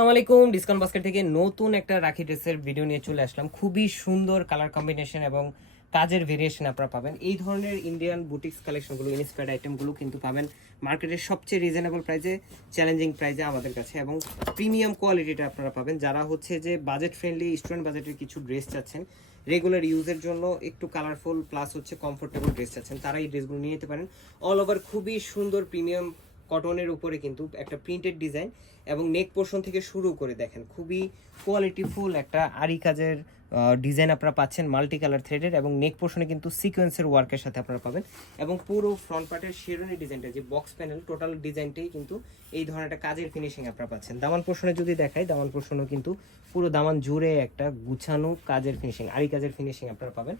আসসালামু আলাইকুম। Discount basket থেকে নতুন একটা রাখি ড্রেসের ভিডিও নিয়ে চলে আসলাম। খুবই সুন্দর কালার কম্বিনেশন এবং কাজের ভেরিয়েশন আপনারা পাবেন। এই ধরনের ইন্ডিয়ান বুটিক্স কালেকশনগুলো, ইনস্পায়ার্ড আইটেমগুলো কিন্তু পাবেন মার্কেটের সবচেয়ে রিজনেবল প্রাইসে, চ্যালেঞ্জিং প্রাইসে আমাদের কাছে, এবং প্রিমিয়াম কোয়ালিটিটা আপনারা পাবেন। যারা হচ্ছে যে বাজেট ফ্রেন্ডলি স্টুডেন্ট বাজেটের কিছু ড্রেস চাচ্ছেন, রেগুলার ইউজের জন্য একটু কালারফুল প্লাস হচ্ছে কমফোর্টেবল ড্রেস চাচ্ছেন, তারা এই ড্রেসগুলো নিয়ে যেতে পারেন। অল ওভার খুবই সুন্দর প্রিমিয়াম কটনের উপরে কিন্তু একটা প্রিন্টেড ডিজাইন, এবং নেক পোর্শন থেকে শুরু করে দেখেন খুবই কোয়ালিটিফুল একটা আরি কাজের ডিজাইন আপনারা পাচ্ছেন, মাল্টি কালার থ্রেডের, এবং নেক পোর্শনে কিন্তু সিকোয়েন্সের ওয়ার্কের সাথে আপনারা পাবেন। এবং পুরো ফ্রন্ট পার্টের শেরওয়ানি ডিজাইনটা, যে বক্স প্যানেল, টোটাল ডিজাইনটাই কিন্তু এই ধরনের একটা কাজের ফিনিশিং আপনারা পাচ্ছেন। দামান পোর্শনে যদি দেখাই, দামান পোর্শনও কিন্তু পুরো দামান জুড়ে একটা গুছানো কাজের ফিনিশিং, আরি কাজের ফিনিশিং আপনারা পাবেন।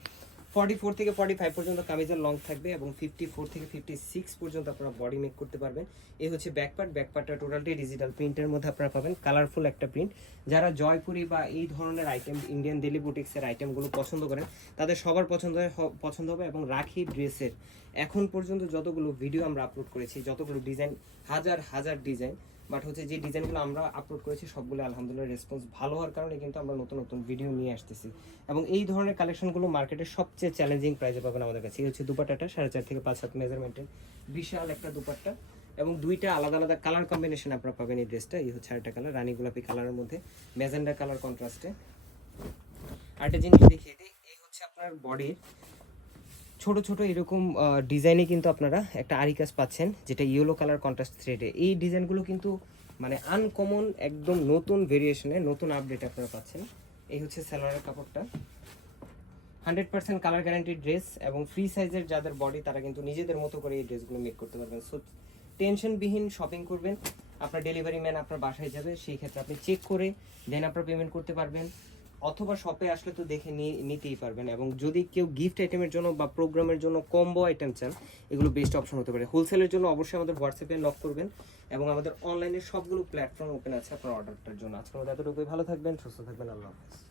44 থেকে 45 পর্যন্ত কামিজের লং থাকবে, এবং 54 থেকে 56 পর্যন্ত আপনারা বডি মেক করতে পারবেন। এই হচ্ছে ব্যাকপার্টটা টোটালটি ডিজিটাল প্রিন্টের মধ্যে আপনারা পাবেন, কালারফুল একটা প্রিন্ট। যারা জয়পুরি বা এই ধরনের আইটেম, ইন্ডিয়ান ডেলি বুটিক্সের আইটেমগুলো পছন্দ করেন, তাদের সবার পছন্দ হবে। এবং রাখি ড্রেসের এখন পর্যন্ত যতগুলো ভিডিও আমরা আপলোড করেছি, যতগুলো ডিজাইন, হাজার ডিজাইন, বাট হচ্ছে যে ডিজাইনগুলো আমরা আপলোড করেছি সবগুলো আলহামদুলিল্লাহ রেসপন্স ভালো হওয়ার কারণে কিন্তু আমরা নতুন নতুন ভিডিও নিয়ে আসতেছি। এবং এই ধরনের কালেকশনগুলো মার্কেটের সবচেয়ে চ্যালেঞ্জিং প্রাইসে পাবেন আমাদের কাছে। এই হচ্ছে দুপাট্টাটা, 4.5 থেকে 5 হাত মেজারমেন্টের বিশাল একটা দুপাট্টা, এবং দুইটা আলাদা আলাদা কালার কম্বিনেশন আপনারা পাবেন এই ড্রেসটা। এই হচ্ছে আরেকটা কালার, রানী গোলাপি কালারের মধ্যে ম্যাজেন্ডা কালার কন্ট্রাস্টে। আরেকটা জিনিস দেখিয়ে দিই, এই হচ্ছে আপনার বডির ছোট ছোট এরকম ডিজাইনে কিন্তু আপনারা একটা আরি কাজ পাচ্ছেন, যেটা ইয়েলো কালার কন্ট্রাস্ট থ্রেডে। এই ডিজাইনগুলো কিন্তু মানে আনকমন, একদম নতুন ভেরিয়েশনে, নতুন আপডেট আপনারা পাচ্ছেন। এই হচ্ছে সালোয়ারের কাপড়টা, 100% কালার গ্যারান্টি ড্রেস, এবং ফ্রি সাইজের যাদের বডি তারা কিন্তু নিজেদের মতো করে এই ড্রেসগুলো মেক করতে পারবেন। সো টেনশনবিহীন শপিং করবেন, আপনার ডেলিভারি ম্যান আপনার বাসায় যাবে, সেই ক্ষেত্রে আপনি চেক করে দেন আপনার পেমেন্ট করতে পারবেন, অথবা শপে আসলে তো দেখে নিতেই পারবেন। এবং যদি কেউ গিফট আইটেমের জন্য বা প্রোগ্রামের জন্য কম্বো আইটেম চান, এগুলো বেস্ট অপশন হতে পারে। হোলসেলের জন্য অবশ্যই আমাদের হোয়াটসঅ্যাপে নক করবেন, এবং আমাদের অনলাইনে সবগুলো প্ল্যাটফর্ম ওপেন আছে আপনার অর্ডারটার জন্য। আজকের মতো এতটুকুই, ভালো থাকবেন, সুস্থ থাকবেন, আল্লাহ হাফেজ।